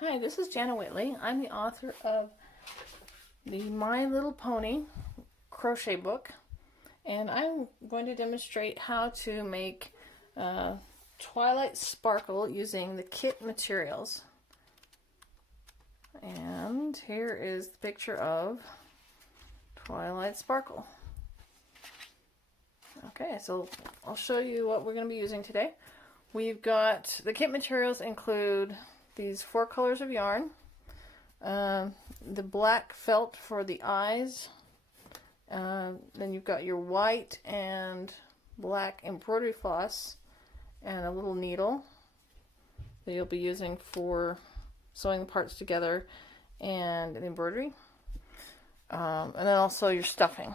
Hi, this is Jana Whitley. I'm the author of the My Little Pony crochet book, and I'm going to demonstrate how to make Twilight Sparkle using the kit materials. And here is the picture of Twilight Sparkle. Okay, so I'll show you what we're going to be using today. We've got the kit materials include these 4 colors of yarn, the black felt for the eyes, then you've got your white and black embroidery floss and a little needle that you'll be using for sewing the parts together and the embroidery, and then also your stuffing.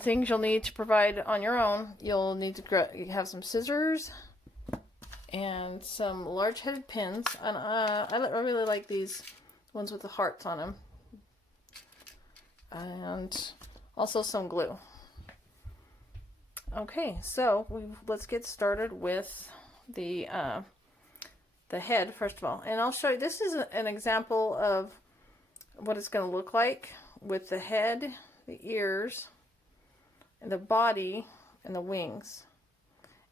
Things you'll need to provide on your own, you'll need to have some scissors and some large-headed pins, and I really like these ones with the hearts on them, and also some glue. Okay, so let's get started with the head first of all, and I'll show you. This is an example of what it's going to look like with the head, the ears, and the body, and the wings,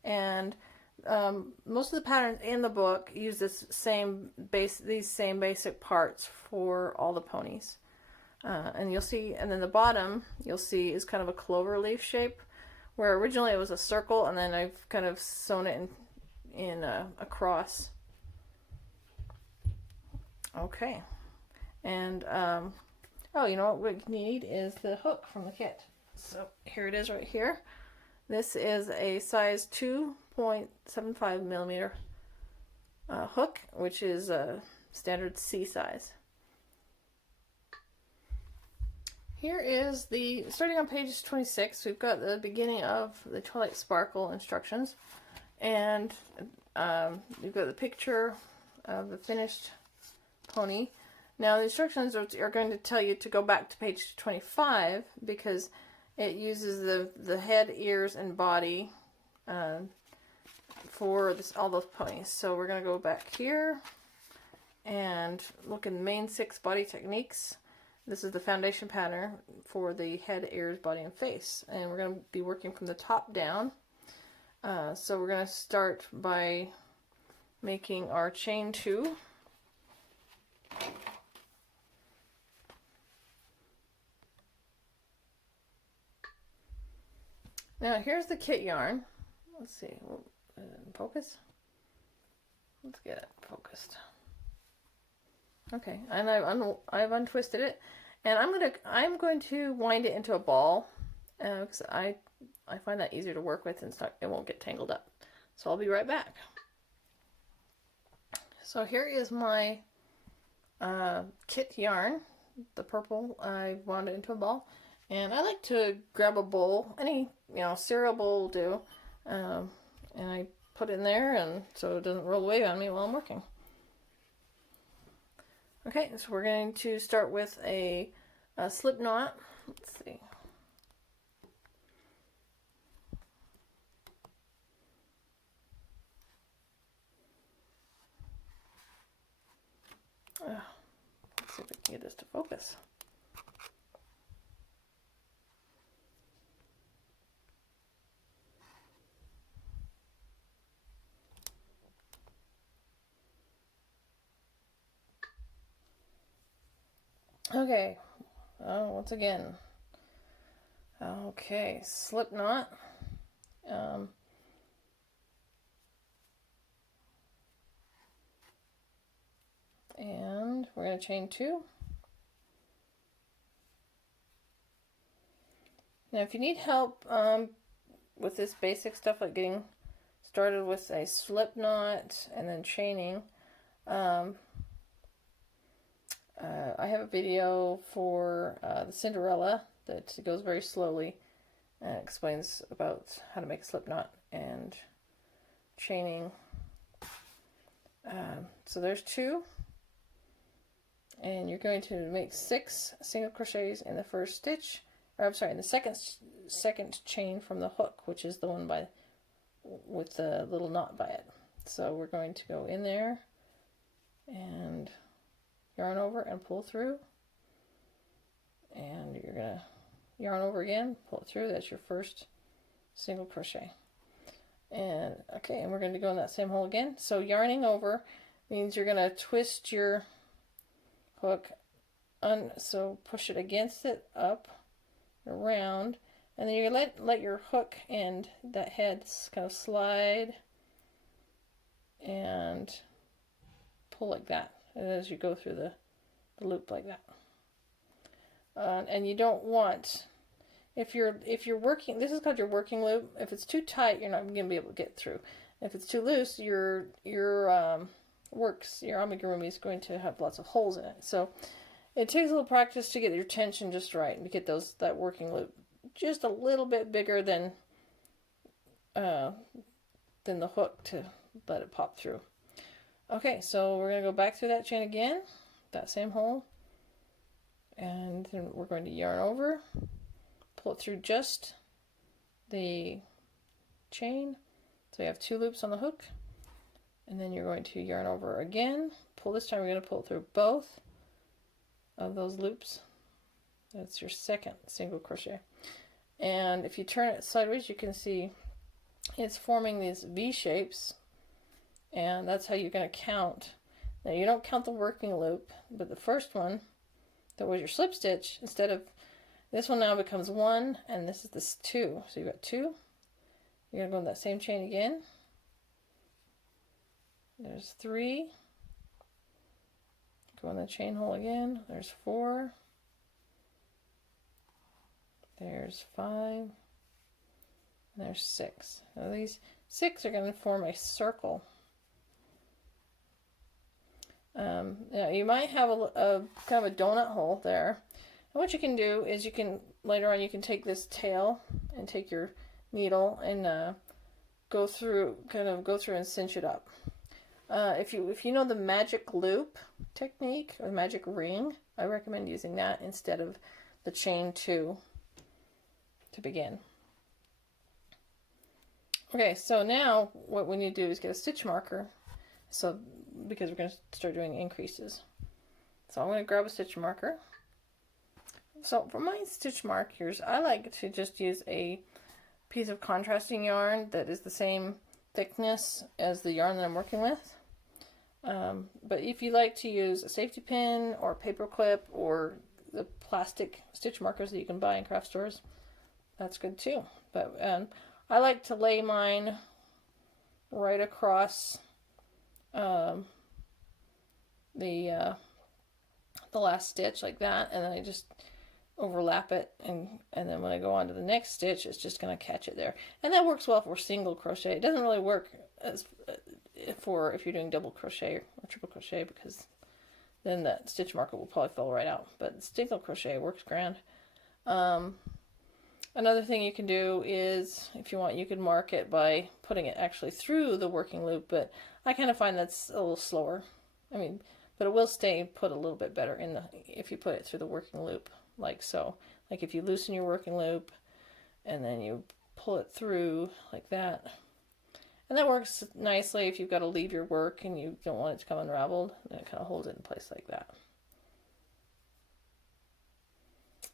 and most of the patterns in the book use these same basic parts for all the ponies, and you'll see, and then the bottom you'll see is kind of a clover leaf shape, where originally it was a circle, and then I've kind of sewn it in a cross. Okay, and oh, you know what we need is the hook from the kit. So here it is right here. This is a size 2.75 millimeter hook, which is a standard C size. Here is starting on page 26, we've got the beginning of the Twilight Sparkle instructions, and we've got the picture of the finished pony. Now the instructions are going to tell you to go back to page 25 because it uses the head, ears, and body for all those ponies. So we're going to go back here and look in the main 6 body techniques. This is the foundation pattern for the head, ears, body, and face. And we're going to be working from the top down. So we're going to start by making our chain 2. Now here's the kit yarn. Let's see, focus. Let's get it focused. Okay, and I've untwisted it, and I'm going to wind it into a ball because I find that easier to work with, and it won't get tangled up. So I'll be right back. So here is my kit yarn, the purple. I wound it into a ball. And I like to grab a bowl, any cereal bowl will do, and I put it in there, and so it doesn't roll away on me while I'm working. Okay, so we're going to start with a slip knot. Let's see. Let's see if we can get this to focus. Okay, once again, okay, slip knot, and we're going to chain 2. Now if you need help with this basic stuff, like getting started with a slip knot and then chaining, I have a video for the Cinderella that goes very slowly and explains about how to make a slip knot and chaining. So there's 2, and you're going to make 6 single crochets in the first stitch, or I'm sorry, in the second chain from the hook, which is the one with the little knot by it. So we're going to go in there and yarn over and pull through, and you're gonna yarn over again, pull it through. That's your first single crochet. And okay, and we're going to go in that same hole again. So yarning over means you're going to twist your hook so push it against it, up, around, and then you're going to let your hook and that head kind of slide and pull like that, and as you go through the loop like that. And you don't want, if you're working, this is called your working loop. If it's too tight, you're not going to be able to get through. If it's too loose, your amigurumi is going to have lots of holes in it. So it takes a little practice to get your tension just right and to get that working loop just a little bit bigger than the hook to let it pop through. Okay, so we're going to go back through that chain again, that same hole, and then we're going to yarn over, pull it through just the chain, so you have 2 loops on the hook, and then you're going to yarn over again, pull. This time we're going to pull it through both of those loops. That's your second single crochet. And if you turn it sideways, you can see it's forming these V shapes, and that's how you're going to count. Now you don't count the working loop, but the first one that was your slip stitch, instead of this one now becomes 1, and this is this 2. So you've got 2. You're going to go in that same chain again. There's 3. Go in the chain hole again. There's 4. There's 5. And there's 6. Now these 6 are going to form a circle. Now you might have a kind of a donut hole there. And what you can do is later on you can take this tail and take your needle and go through and cinch it up. If you know the magic loop technique or the magic ring, I recommend using that instead of the chain 2 to begin. Okay, so now what we need to do is get a stitch marker, so because we're going to start doing increases. So I'm going to grab a stitch marker. So for my stitch markers, I like to just use a piece of contrasting yarn that is the same thickness as the yarn that I'm working with. But if you like to use a safety pin or a paper clip or the plastic stitch markers that you can buy in craft stores, that's good too. But I like to lay mine right across the last stitch like that, and then I just overlap it, and then when I go on to the next stitch, it's just going to catch it there. And that works well for single crochet. It doesn't really work as for if you're doing double crochet or triple crochet, because then that stitch marker will probably fall right out. But single crochet works grand. Another thing you can do is, if you want, you can mark it by putting it actually through the working loop, but I kind of find that's a little slower. I mean, but it will stay put a little bit better if you put it through the working loop, like so. Like if you loosen your working loop and then you pull it through like that. And that works nicely if you've got to leave your work and you don't want it to come unraveled. Then it kind of holds it in place like that.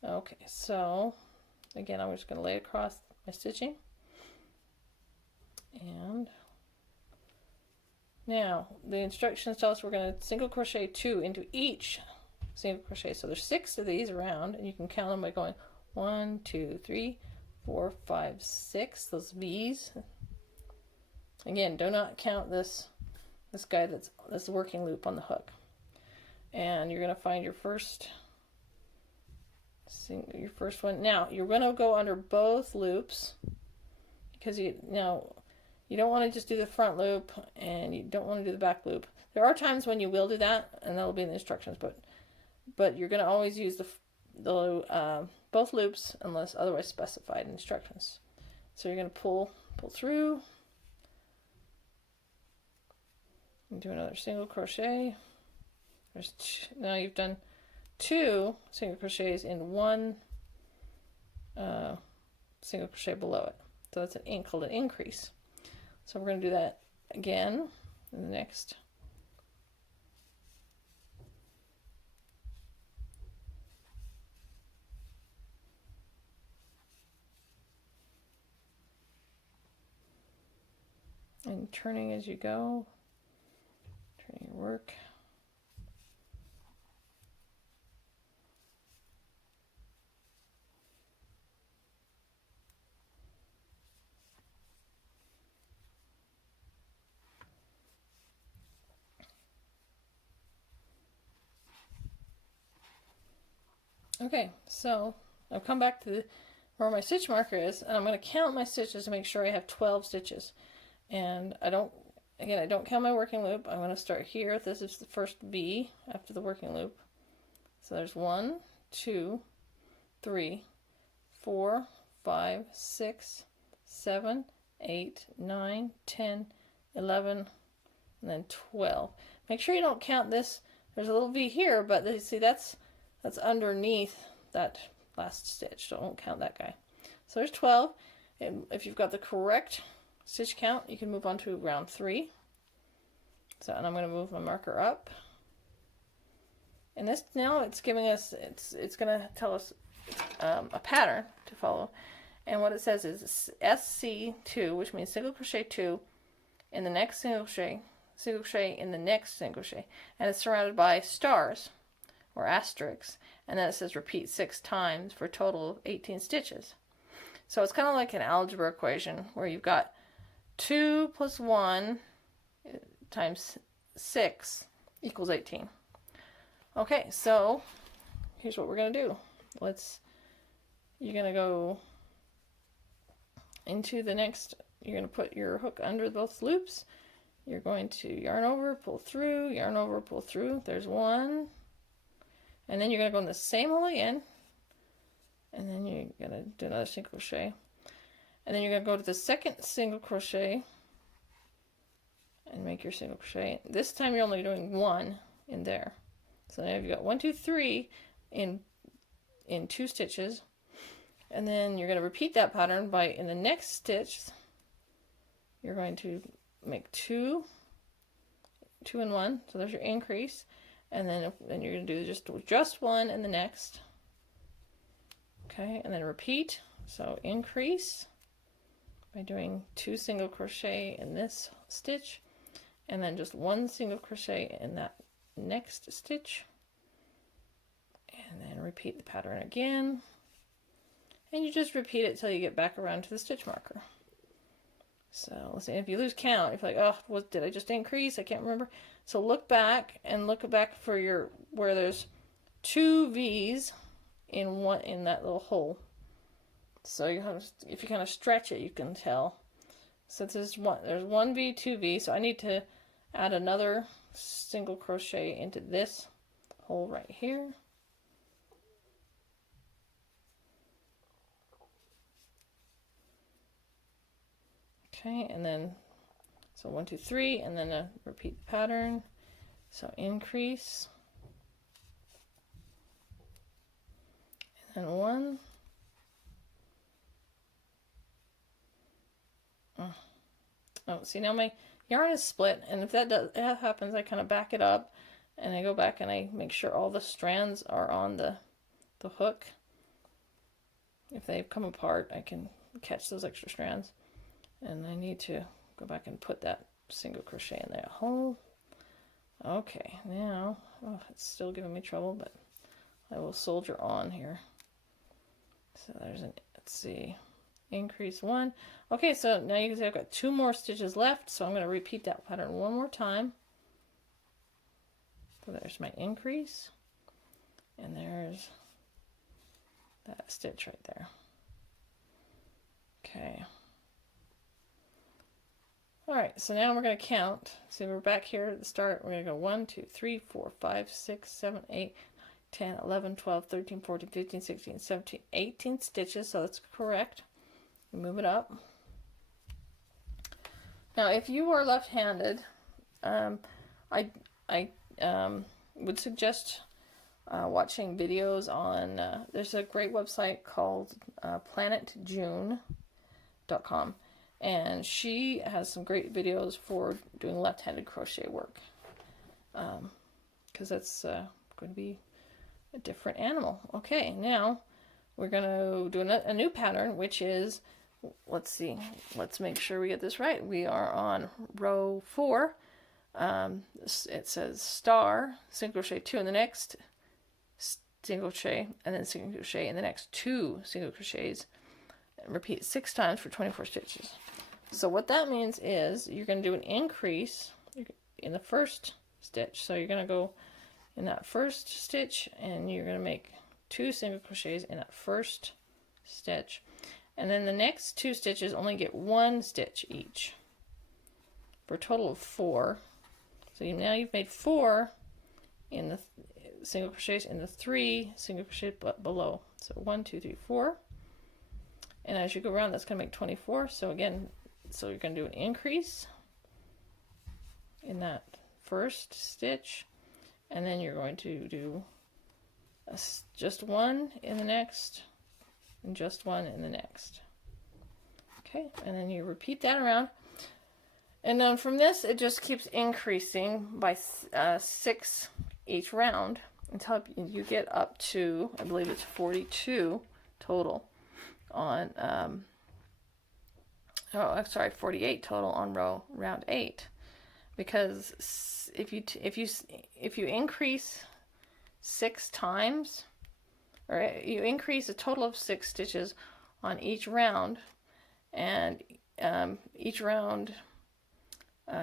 Okay, so again, I'm just going to lay across my stitching. And now the instructions tell us we're going to single crochet 2 into each single crochet. So there's 6 of these around, and you can count them by going 1, 2, 3, 4, 5, 6. Those V's. Again, do not count this guy that's the working loop on the hook. And you're going to find your first one. Now you're going to go under both loops, because you don't want to just do the front loop and you don't want to do the back loop. There are times when you will do that, and that'll be in the instructions, but you're going to always use both loops unless otherwise specified in instructions. So you're going to pull through and do another single crochet. Now you've done 2 single crochets in 1 single crochet below it. So that's called an increase. So we're going to do that again in the next and turning as you go, turning your work. Okay, so I've come back to where my stitch marker is, and I'm going to count my stitches to make sure I have 12 stitches. And I don't count my working loop. I'm going to start here. This is the first V after the working loop. So there's 1, 2, 3, 4, 5, 6, 7, 8, 9, 10, 11, and then 12. Make sure you don't count this. There's a little V here, but see that's underneath that last stitch. So don't count that guy. So there's 12. And if you've got the correct stitch count, you can move on to round 3. So, and I'm going to move my marker up. And this now it's giving us, it's going to tell us a pattern to follow. And what it says is SC2, which means single crochet 2 in the next single crochet in the next single crochet. And it's surrounded by stars or asterisks. And then it says repeat 6 times for a total of 18 stitches. So it's kind of like an algebra equation where you've got 2 plus 1 times 6 equals 18. Okay, so here's what we're going to do. You're going to go into the next, you're going to put your hook under both loops. You're going to yarn over, pull through, yarn over, pull through. There's 1. And then you're going to go in the same hole again. And then you're going to do another single crochet. And then you're going to go to the second single crochet and make your single crochet. This time you're only doing 1 in there. So now you've got 1, 2, 3 in 2 stitches. And then you're going to repeat that pattern by, in the next stitch, you're going to make 2 and 1. So there's your increase. And then you're going to do just 1 in the next. Okay, and then repeat. So increase by doing 2 single crochet in this stitch, and then just 1 single crochet in that next stitch, and then repeat the pattern again. And you just repeat it till you get back around to the stitch marker. So let's see, if you lose count, if you're like, oh, what did I just increase? I can't remember. So look back for your where there's 2 V's in that little hole. So if you kind of stretch it, you can tell. So there's 1 V, 2 V. So I need to add another single crochet into this hole right here. Okay, and then so 1, 2, 3, and then repeat the pattern. So increase, and then 1. Oh, see, now my yarn is split, and if that happens, I kind of back it up, and I go back and I make sure all the strands are on the hook. If they've come apart, I can catch those extra strands. And I need to go back and put that single crochet in that hole. Okay, now, it's still giving me trouble, but I will soldier on here. So there's let's see, increase 1. Okay, so now you can see I've got 2 more stitches left, so I'm going to repeat that pattern 1 more time. So there's my increase, and there's that stitch right there. Okay. Alright, so now we're going to count. So we're back here at the start. We're going to go 1, 2, 3, 4, 5, 6, 7, 8, 10, 11, 12, 13, 14, 15, 16, 17, 18 stitches. So that's correct. We move it up. Now, if you are left-handed, I would suggest watching videos on, there's a great website called planetjune.com. And she has some great videos for doing left-handed crochet work. Because that's going to be a different animal. Okay, now we're going to do a new pattern, which is let's see, let's make sure we get this right. We are on row 4. It says star, single crochet 2 in the next, single crochet, and then single crochet in the next 2 single crochets, and repeat 6 times for 24 stitches. So what that means is you're going to do an increase in the first stitch. So you're going to go in that first stitch and you're going to make 2 single crochets in that first stitch, and then the next 2 stitches only get 1 stitch each for a total of 4. So now you've made 4 in the single crochets in the 3 single crochet below. So 1, 2, 3, 4, and as you go around, that's going to make 24. So again, so you're going to do an increase in that first stitch, and then you're going to do just 1 in the next, and just 1 in the next. Okay, and then you repeat that around, and then from this it just keeps increasing by 6 each round until you get up to, I believe it's 42 total on oh, I'm sorry, 48 total on round 8, because if you increase 6 times, or you increase a total of 6 stitches on each round, and each round,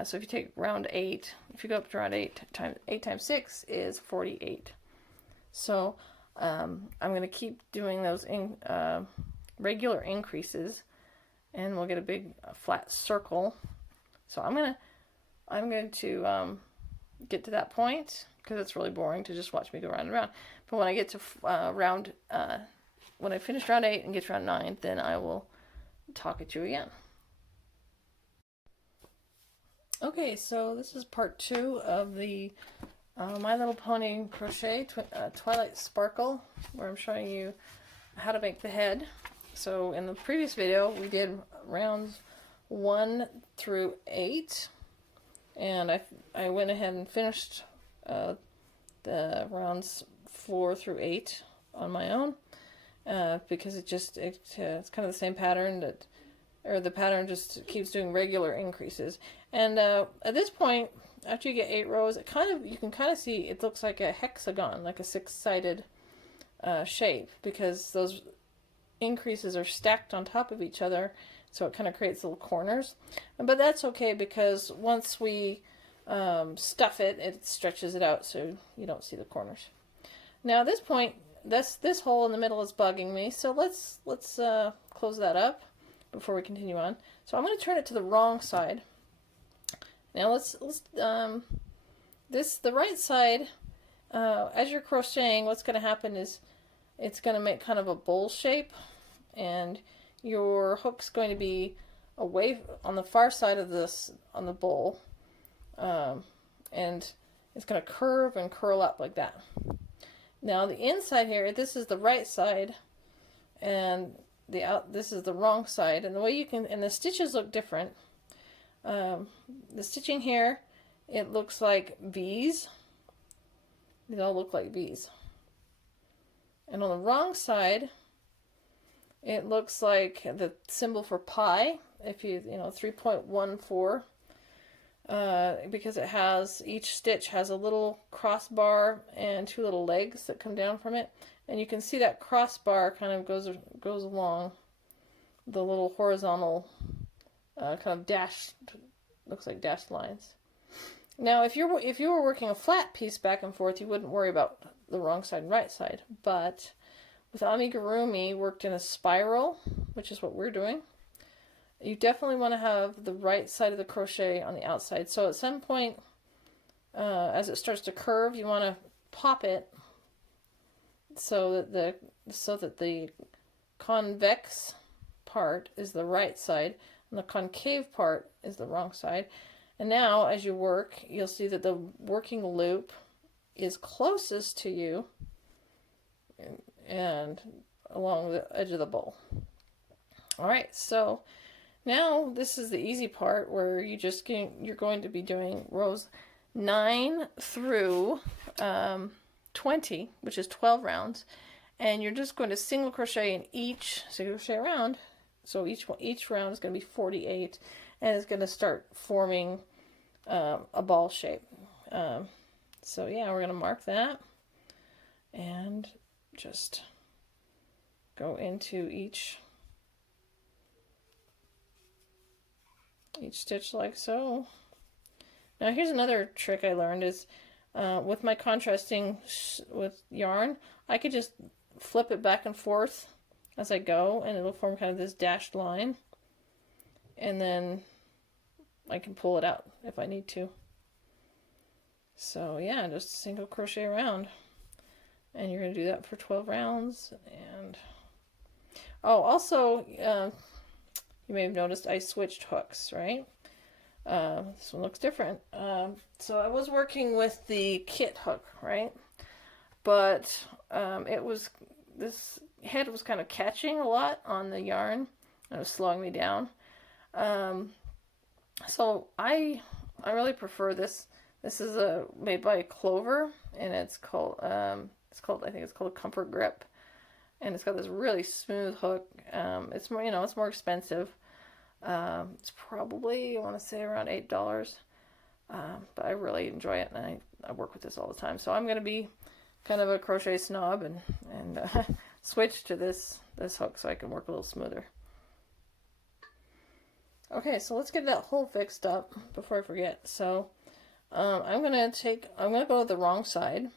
so if you take round 8, if you go up to round 8 times 6 is 48. So I'm going to keep doing those regular increases, and we'll get a big flat circle. So I'm going to get to that point, because it's really boring to just watch me go round and round. But when I get to when I finish round 8 and get to round 9, then I will talk at you again. Okay, so this is part 2 of the My Little Pony Crochet Twilight Sparkle, where I'm showing you how to make the head. So in the previous video we did rounds 1 through 8, and I went ahead and finished the rounds 4 through 8 on my own, because it's kind of the same pattern, the pattern just keeps doing regular increases. And at this point, after you get 8 rows, you can kind of see it looks like a hexagon, like a 6-sided shape, because those increases are stacked on top of each other, so it kind of creates little corners. But that's okay, because once we stuff it, it stretches it out so you don't see the corners. Now at this point, this hole in the middle is bugging me, so let's close that up before we continue on. So I'm going to turn it to the wrong side. Now the right side, as you're crocheting, what's going to happen is it's going to make kind of a bowl shape, and your hook's going to be away on the far side of this, on the bowl, and it's going to curve and curl up like that. Now the inside here, this is the right side, and this is the wrong side, and the way you can, and the stitches look different. The stitching here, it looks like V's. They all look like V's. And on the wrong side, it looks like the symbol for pi, if you 3.14, because it has, each stitch has a little crossbar and 2 little legs that come down from it, and you can see that crossbar kind of goes along the little horizontal kind of dashed, looks like dashed lines. Now if you were working a flat piece back and forth, you wouldn't worry about the wrong side and right side, but with amigurumi worked in a spiral, which is what we're doing, you definitely want to have the right side of the crochet on the outside. So at some point, as it starts to curve, you want to pop it so that the convex part is the right side and the concave part is the wrong side. And now as you work, you'll see that the working loop is closest to you and along the edge of the bowl. Alright, so now this is the easy part, where you're going to be doing rows 9 through 20, which is 12 rounds, and you're just going to single crochet in each single crochet round So each round is going to be 48, and it's going to start forming a ball shape. So yeah, we're going to mark that and just go into each stitch like so. Now here's another trick I learned is with my contrasting with yarn, I could just flip it back and forth as I go, and it'll form kind of this dashed line, and then I can pull it out if I need to. So yeah, just single crochet around, and you're going to do that for 12 rounds. And oh, also you may have noticed I switched hooks, right? This one looks different. So I was working with the kit hook, right? But this head was kind of catching a lot on the yarn. It was slowing me down. So I really prefer this. This is made by Clover, and it's called I think it's called Comfort Grip, and it's got this really smooth hook. It's more, it's more expensive. It's probably, I want to say, around $8. But I really enjoy it, and I work with this all the time. So I'm going to be kind of a crochet snob and switch to this hook so I can work a little smoother. Okay, so let's get that hole fixed up before I forget. So I'm gonna go to the wrong side.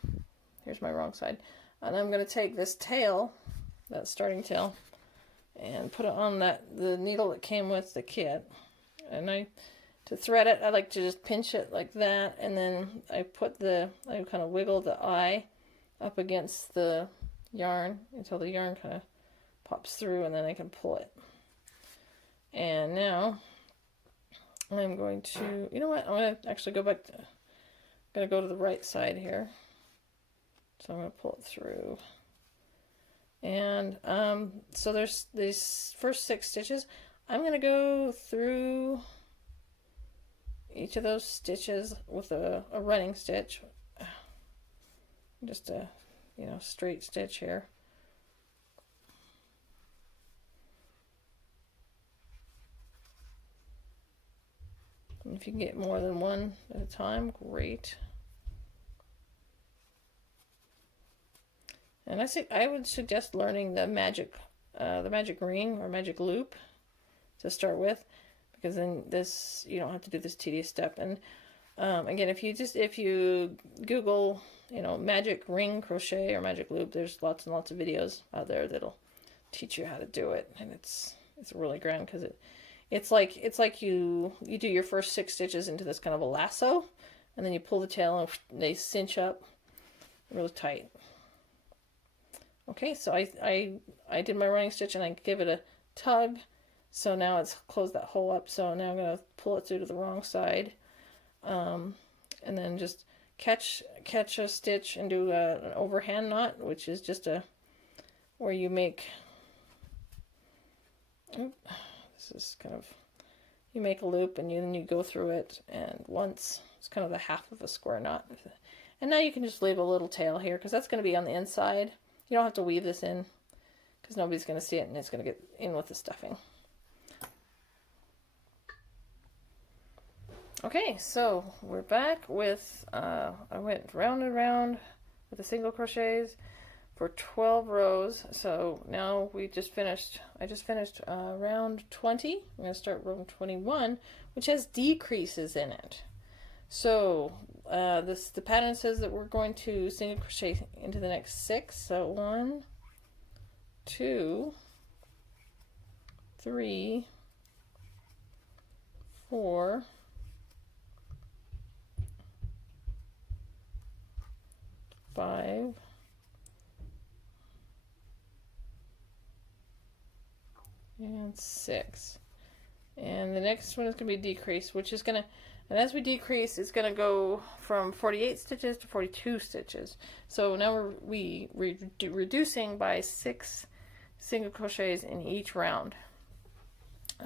Here's my wrong side, and I'm gonna take this tail, that starting tail, and put it on the needle that came with the kit. And to thread it, I like to just pinch it like that, and then I kind of wiggle the eye up against the yarn until the yarn kind of pops through, and then I can pull it. And now I'm going to, you know what, I'm going to actually go back to, I'm going to go to the right side here. So I'm going to pull it through. And so there's these first 6 stitches. I'm going to go through each of those stitches with a running stitch. Just a, straight stitch here. And if you can get more than one at a time, great. And I would suggest learning the magic ring or magic loop to start with, because then you don't have to do this tedious step. And again, if you Google, magic ring crochet or magic loop, there's lots and lots of videos out there that'll teach you how to do it, and it's really grand, because it's like you do your first 6 stitches into this kind of a lasso, and then you pull the tail and they cinch up really tight. Okay, so I did my running stitch and I give it a tug, so now it's closed that hole up. So now I'm going to pull it through to the wrong side, and then just catch a stitch and do an overhand knot, which is just where you make, this is kind of, you make a loop and then you go through it, and once it's kind of the half of a square knot. And now you can just leave a little tail here, because that's going to be on the inside. You don't have to weave this in, because nobody's going to see it, and it's going to get in with the stuffing. Okay, so we're back with, I went round and round with the single crochets for 12 rows. So now I just finished round 20. I'm going to start round 21, which has decreases in it. So the pattern says that we're going to single crochet into the next 6. So 1, 2, 3, 4, 5, and 6. And the next one is going to be decrease, which is going to, and as we decrease, it's going to go from 48 stitches to 42 stitches. So now we're reducing by 6 single crochets in each round.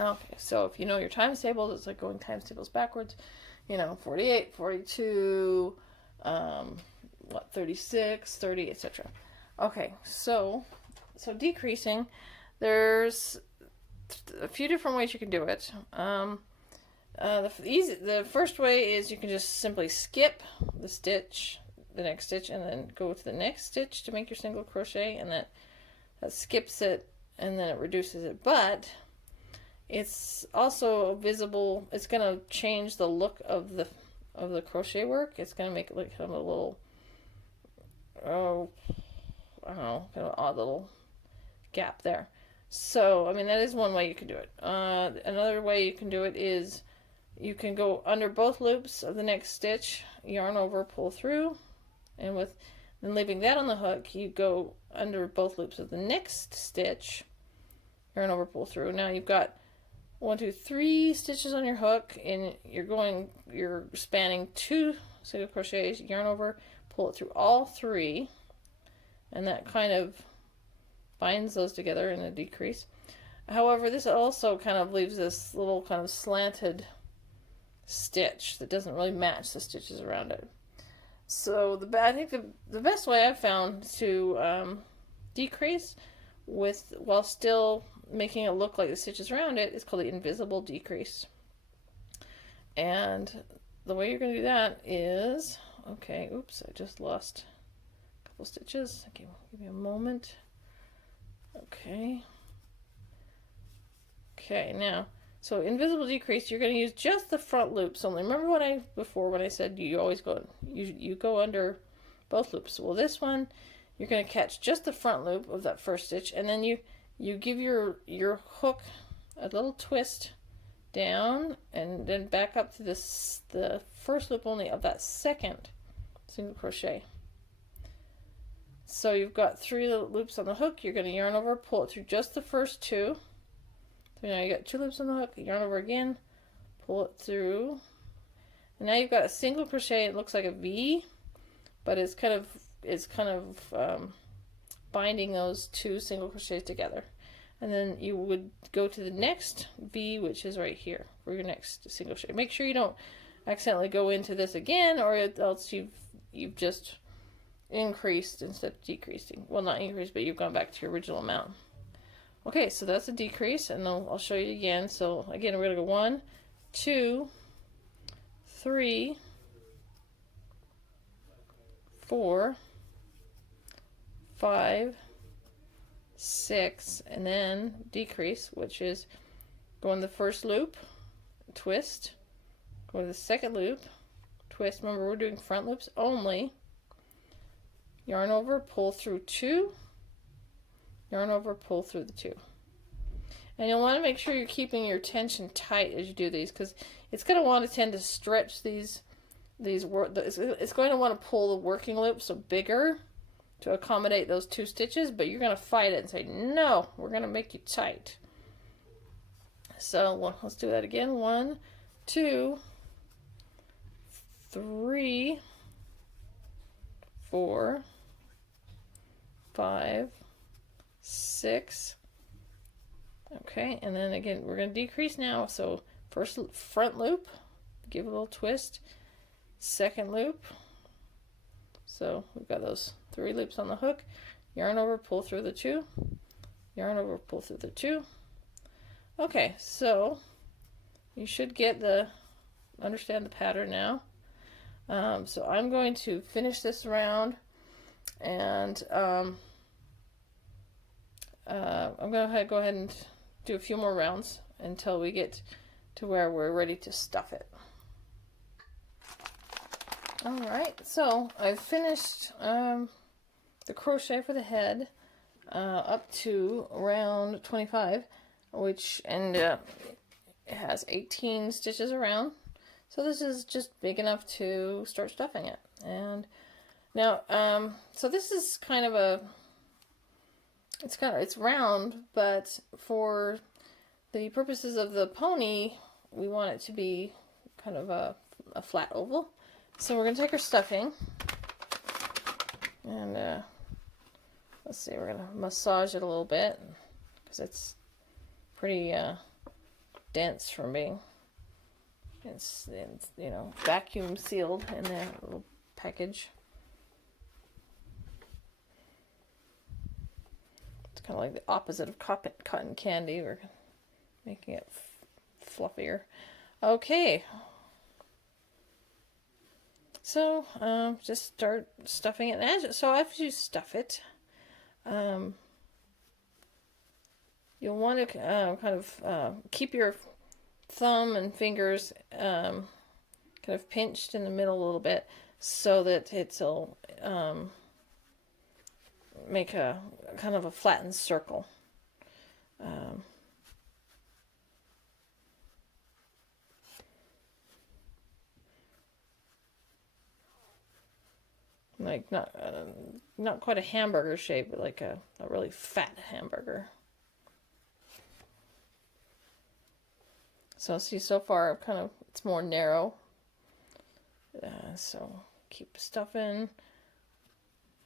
Okay, so if you know your times tables, it's like going times tables backwards. 48, 42, 36, 30, etc. Okay, so decreasing, there's a few different ways you can do it. The first way is you can just simply skip the next stitch, and then go to the next stitch to make your single crochet, and that skips it, and then it reduces it. But it's also visible. It's going to change the look of the crochet work. It's going to make it look kind of a little, I don't know, kind of odd little gap there. So, I mean, that is one way you can do it. Another way you can do it is you can go under both loops of the next stitch, yarn over, pull through, and then leaving that on the hook, you go under both loops of the next stitch, yarn over, pull through. Now you've got 1, 2, 3 stitches on your hook, and you're spanning 2 single crochets, yarn over, pull it through all 3, and that kind of binds those together in a decrease. However, this also kind of leaves this little kind of slanted stitch that doesn't really match the stitches around it. So I think the best way I've found to decrease while still making it look like the stitches around it is called the invisible decrease. And the way you're going to do that is, okay, oops, I just lost a couple stitches. Okay, give me a moment. Okay, now, so invisible decrease, you're going to use just the front loops only. Remember when I said you always go under both loops. Well, this one, you're going to catch just the front loop of that first stitch, and then you give your hook a little twist down, and then back up to the first loop only of that second single crochet. So you've got 3 loops on the hook. You're going to yarn over, pull it through just the first 2. So now you got 2 loops on the hook, yarn over again, pull it through, and now you've got a single crochet. It looks like a V, but it's kind of binding those 2 single crochets together. And then you would go to the next V, which is right here for your next single crochet. Make sure you don't accidentally go into this again, or else you've just increased instead of decreasing. Well, not increased, but you've gone back to your original amount. Okay, so that's a decrease, and then I'll show you again. So again, we're going to go 1, 2, 3, 4, 5, 6, and then decrease, which is go in the first loop, twist, go to the second loop, twist. Remember, we're doing front loops only. Yarn over, pull through 2, yarn over, pull through the 2. And you'll want to make sure you're keeping your tension tight as you do these, because it's going to want to tend to stretch it's going to want to pull the working loop so bigger to accommodate those 2 stitches, but you're going to fight it and say, no, we're going to make you tight. So let's do that again. 1, 2, 3, 4, 5, 6. Okay, and then again, we're going to decrease now. So first front loop, give a little twist. Second loop. So we've got those 3 loops on the hook. Yarn over, pull through the 2. Yarn over, pull through the 2. Okay, so you should understand the pattern now. So I'm going to finish this round, and I'm going to go ahead and do a few more rounds until we get to where we're ready to stuff it. Alright, so I've finished the crochet for the head up to round 25, it has 18 stitches around. So this is just big enough to start stuffing it. And now, so this is kind of it's round, but for the purposes of the pony, we want it to be kind of a flat oval. So we're going to take our stuffing, and let's see, we're going to massage it a little bit, because it's pretty dense from being, it's vacuum sealed in the little package. It's kind of like the opposite of cotton candy. We're making it fluffier. Okay. So just start stuffing it. And so after you stuff it, you'll want to kind of keep your thumb and fingers kind of pinched in the middle a little bit so that it'll make a kind of a flattened circle. Like not quite a hamburger shape, but like a really fat hamburger. So see, so far kind of it's more narrow. So keep stuffing.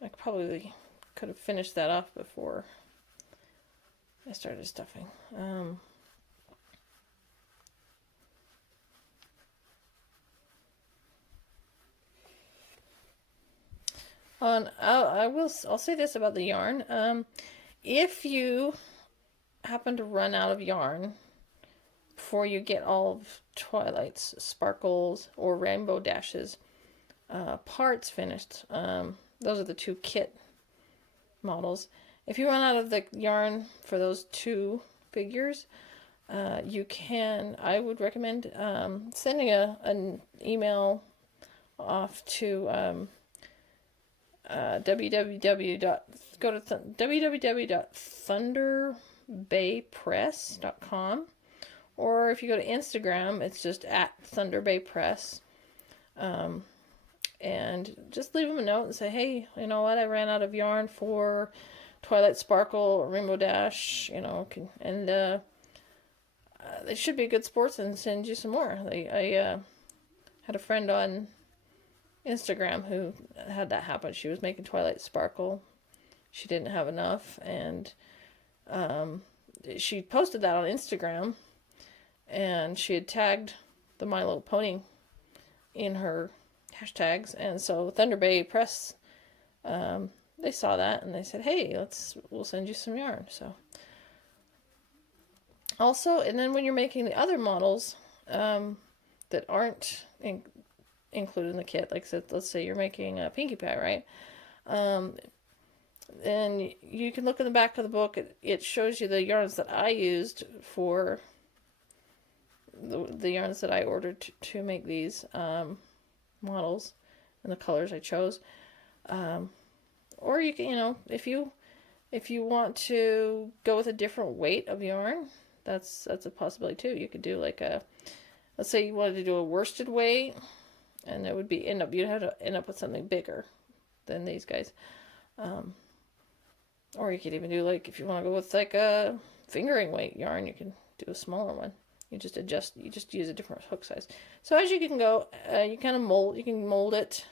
I probably could have finished that off before I started stuffing. I'll say this about the yarn. If you happen to run out of yarn before you get all of Twilight's sparkles or rainbow dashes parts finished, those are the two kit models. If you run out of the yarn for those two figures, I would recommend sending an email off to www.thunderbaypress.com, or if you go to Instagram, it's just at thunderbaypress, and just leave them a note and say, hey, you know what, I ran out of yarn for Twilight Sparkle or Rainbow Dash, and they should be good sports and send you some more. I had a friend on Instagram who had that happen. She was making Twilight Sparkle. She didn't have enough, and she posted that on Instagram, and she had tagged the My Little Pony in her hashtags, and so Thunder Bay Press, they saw that and they said, hey, we'll send you some yarn. So also, and then when you're making the other models that aren't included in the kit, like let's say you're making a Pinkie Pie, right? And you can look in the back of the book. It shows you the yarns that I used for the yarns that I ordered to make these models and the colors I chose. Or you can, if you want to go with a different weight of yarn, that's a possibility too. You could do like let's say you wanted to do a worsted weight, and it would be you'd have to end up with something bigger than these guys. Or you could even do, like, if you want to go with like a fingering weight yarn, you can do a smaller one. You just use a different hook size. So as you can go, you can mold it,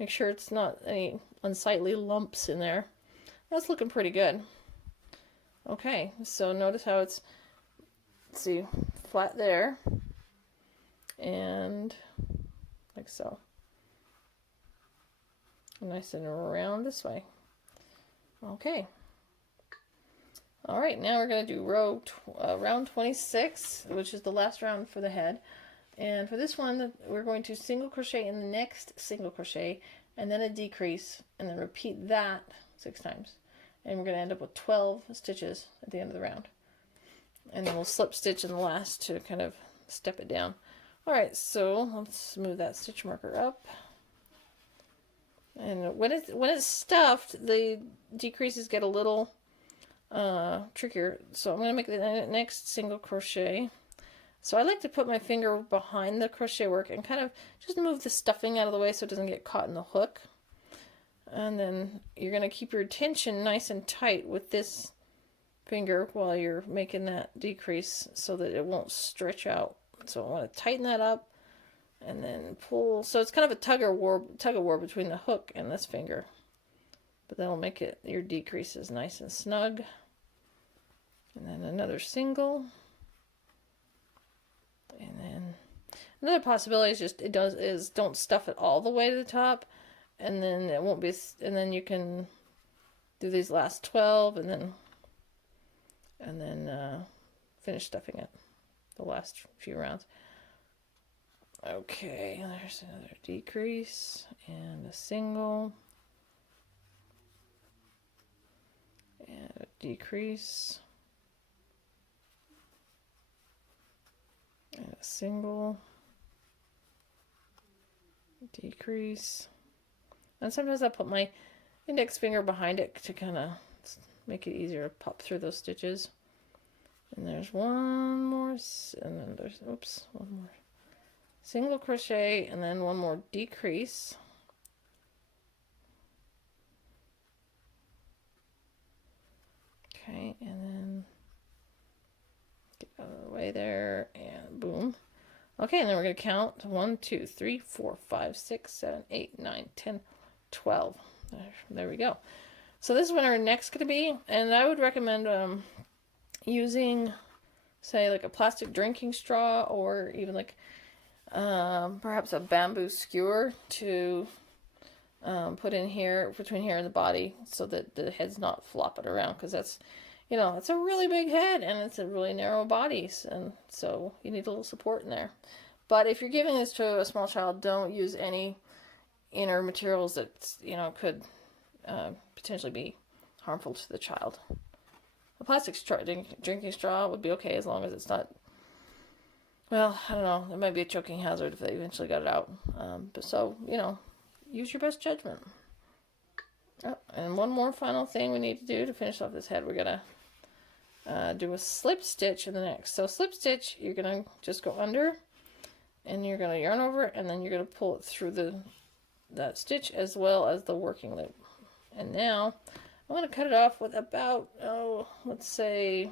make sure it's not any unsightly lumps in there. That's looking pretty good. Okay, so notice how it's, let's see, flat there, and like so. Nice and round this way. Okay. All right, now we're going to do round 26, which is the last round for the head. And for this one, we're going to single crochet in the next single crochet, and then a decrease, and then repeat that 6 times. And we're going to end up with 12 stitches at the end of the round. And then we'll slip stitch in the last to kind of step it down. All right, so let's move that stitch marker up. And when it's stuffed, the decreases get a little trickier. So I'm going to make the next single crochet. So I like to put my finger behind the crochet work and kind of just move the stuffing out of the way so it doesn't get caught in the hook. And then you're going to keep your tension nice and tight with this finger while you're making that decrease so that it won't stretch out. So I want to tighten that up and then pull. So it's kind of a tug of war between the hook and this finger. But that'll make your decreases nice and snug. And then another single. And then another possibility is don't stuff it all the way to the top, and then it won't be, and then you can do these last 12 and then finish stuffing it the last few rounds. Okay, there's another decrease and a single and a decrease and a single, decrease, and sometimes I put my index finger behind it to kind of make it easier to pop through those stitches. And there's one more, and then there's, oops, one more single crochet, and then one more decrease. Okay, and then get out of the way there, and boom. Okay, and then we're going to count 1, 2, 3, 4, 5, 6, 7, 8, 9, 10, 12. There we go. So this is what our neck's going to be, and I would recommend using, say, like a plastic drinking straw, or even like perhaps a bamboo skewer to put in here, between here and the body, so that the head's not flopping around, because that's, you know, it's a really big head and it's a really narrow body, and so you need a little support in there. But if you're giving this to a small child, don't use any inner materials that, you know, could potentially be harmful to the child. A plastic drinking straw would be okay, as long as it's not, well, I don't know, it might be a choking hazard if they eventually got it out. But so, you know, use your best judgment. Oh, and one more final thing we need to do to finish off this head. We're going to do a slip stitch in the next. So slip stitch, you're going to just go under, and you're going to yarn over, and then you're going to pull it through that stitch as well as the working loop. And now I'm going to cut it off with about, let's say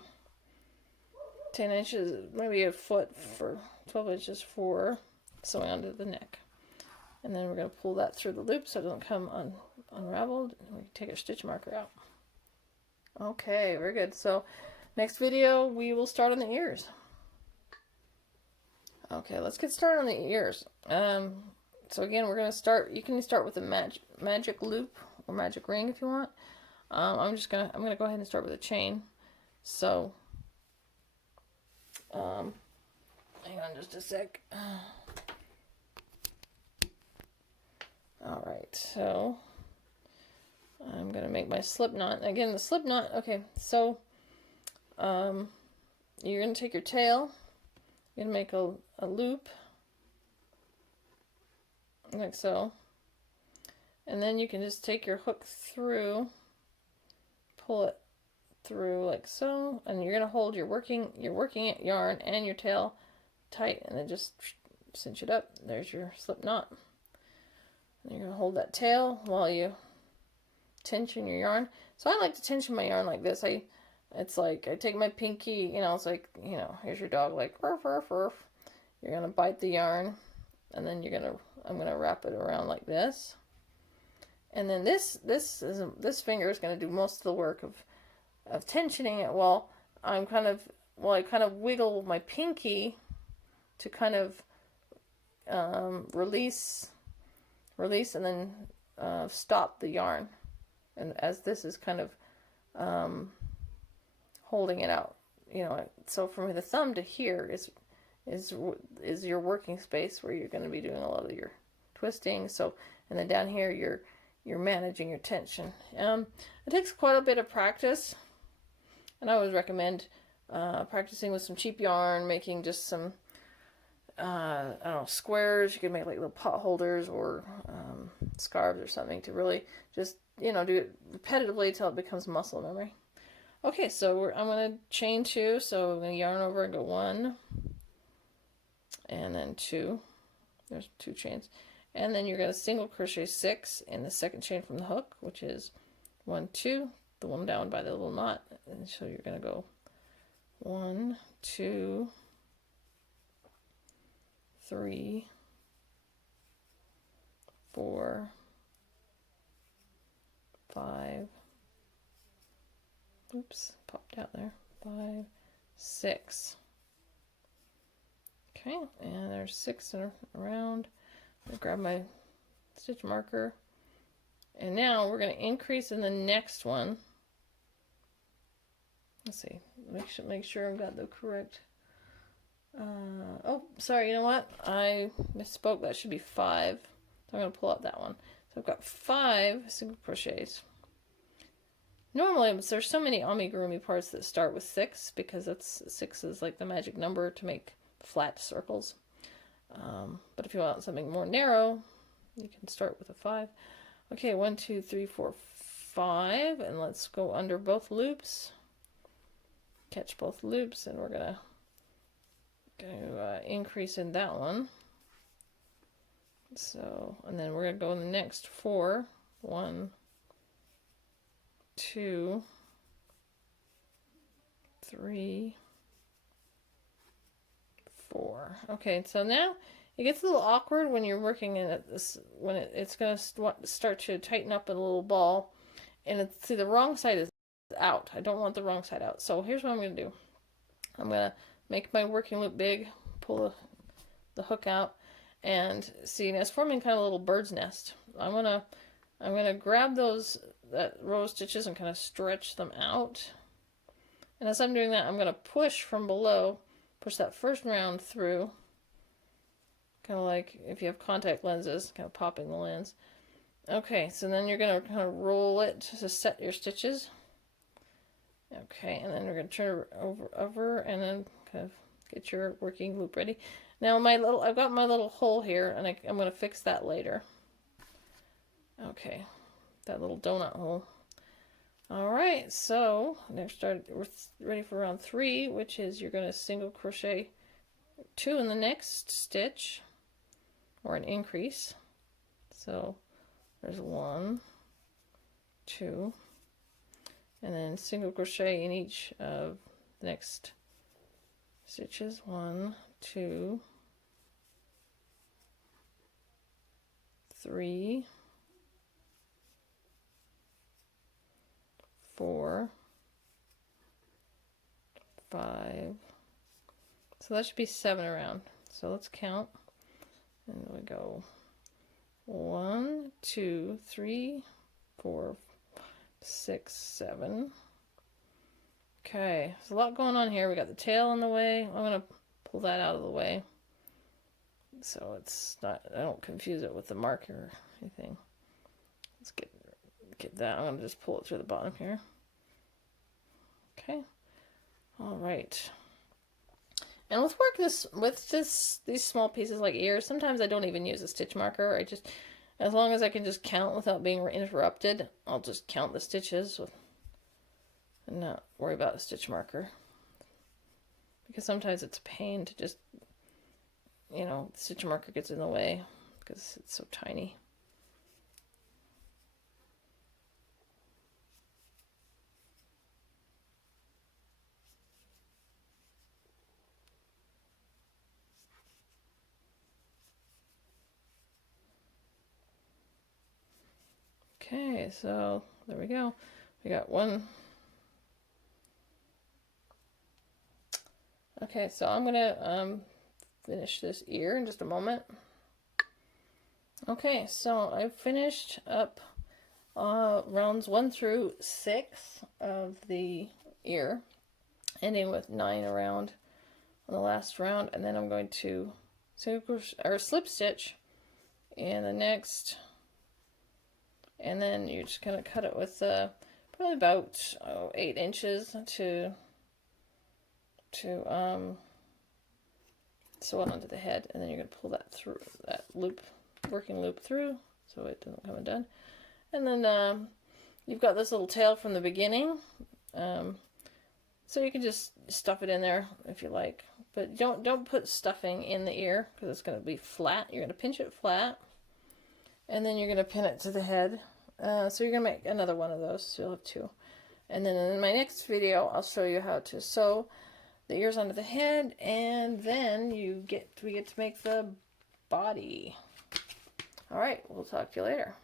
10 inches, maybe a foot, for 12 inches for sewing onto the neck. And then we're going to pull that through the loop so it doesn't come unraveled. And we take our stitch marker out. Okay, very good. So next video, we will start on the ears. Okay, let's get started on the ears. So again, we're going to start, you can start with a magic loop or magic ring if you want. I'm going to go ahead and start with a chain. So, hang on just a sec. Alright, so I'm going to make my slip knot. Again, the slip knot, okay, so you're going to take your tail, you're going to make a loop, like so, and then you can just take your hook through, pull it through like so, and you're going to hold your working yarn and your tail tight, and then just cinch it up. There's your slip knot. And you're going to hold that tail while you tension your yarn. So I like to tension my yarn like this. It's like I take my pinky, you know, it's like, you know, here's your dog, like ruff, ruff, ruff. You're going to bite the yarn, and then I'm going to wrap it around like this. And then this finger is going to do most of the work of tensioning it, while I kind of wiggle my pinky to kind of release and then stop the yarn, and as this is kind of holding it out, you know. So from the thumb to here is your working space, where you're going to be doing a lot of your twisting. So, and then down here you're managing your tension. It takes quite a bit of practice, and I always recommend practicing with some cheap yarn, making just some I don't know, squares. You can make like little pot holders or scarves or something, to really just, you know, do it repetitively until it becomes muscle memory. Okay, so I'm going to chain 2, so I'm going to yarn over and go 1 and then 2. There's 2 chains, and then you're going to single crochet 6 in the second chain from the hook, which is 1, 2, the one down by the little knot. And so you're going to go 1, 2, 3, 4, 5, oops, popped out there, 5, 6. Okay, and there's 6 around. I grab my stitch marker, and now we're going to increase in the next one. let's see, make sure I've got the correct, oh, sorry, you know what? I misspoke. That should be 5. So I'm going to pull out that one. So I've got 5 single crochets. Normally, there's so many amigurumi parts that start with 6 because 6 is like the magic number to make flat circles. But if you want something more narrow, you can start with a 5. Okay, 1, 2, 3, 4, 5, and let's go under both loops. Catch both loops, and we're gonna increase in that one. So, and then we're gonna go in the next 4. 1, 2, 3, 4. Okay, so now it gets a little awkward when you're working in it. When it's going to start to tighten up in a little ball, and see the wrong side is out. I don't want the wrong side out. So here's what I'm going to do. I'm going to make my working loop big, pull the hook out, and see, and it's forming kind of a little bird's nest. I'm gonna grab that row of stitches and kind of stretch them out. And as I'm doing that, I'm going to push from below, push that first round through, kind of like if you have contact lenses, kind of popping the lens. Okay, so then you're going to kind of roll it to set your stitches. Okay, and then we're going to turn it over and then kind of get your working loop ready. Now I've got my little hole here, and I'm going to fix that later. Okay, that little donut hole. All right, so next we're ready for round 3, which is you're going to single crochet 2 in the next stitch, or an increase. So there's 1, 2, and then single crochet in each of the next stitches. 1, 2, 3, 4, 5. So that should be 7 around. So let's count. And we go 1, 2, 3, 4, 6, 7. Okay, there's a lot going on here. We got the tail in the way. I'm going to pull that out of the way so it's not, I don't confuse it with the marker or anything. Let's get that. I'm going to just pull it through the bottom here. Okay. All right. And with these small pieces like ears, sometimes I don't even use a stitch marker. As long as I can just count without being interrupted, I'll just count the stitches and not worry about a stitch marker. Because sometimes it's a pain to just, the stitch marker gets in the way because it's so tiny. Okay, so there we go. We got 1. Okay, so I'm gonna finish this ear in just a moment. Okay, so I've finished up rounds 1 through 6 of the ear, ending with 9 around on the last round, and then I'm going to slip stitch in the next. And then you're just going to cut it with probably about 8 inches to sew it onto the head, and then you're going to pull that through, that loop, working loop through, so it doesn't come undone. And then you've got this little tail from the beginning, so you can just stuff it in there if you like, but don't put stuffing in the ear because it's going to be flat. You're going to pinch it flat, and then you're going to pin it to the head. So you're going to make another one of those, so you'll have 2. And then in my next video, I'll show you how to sew the ears onto the head, and then we get to make the body. All right, we'll talk to you later.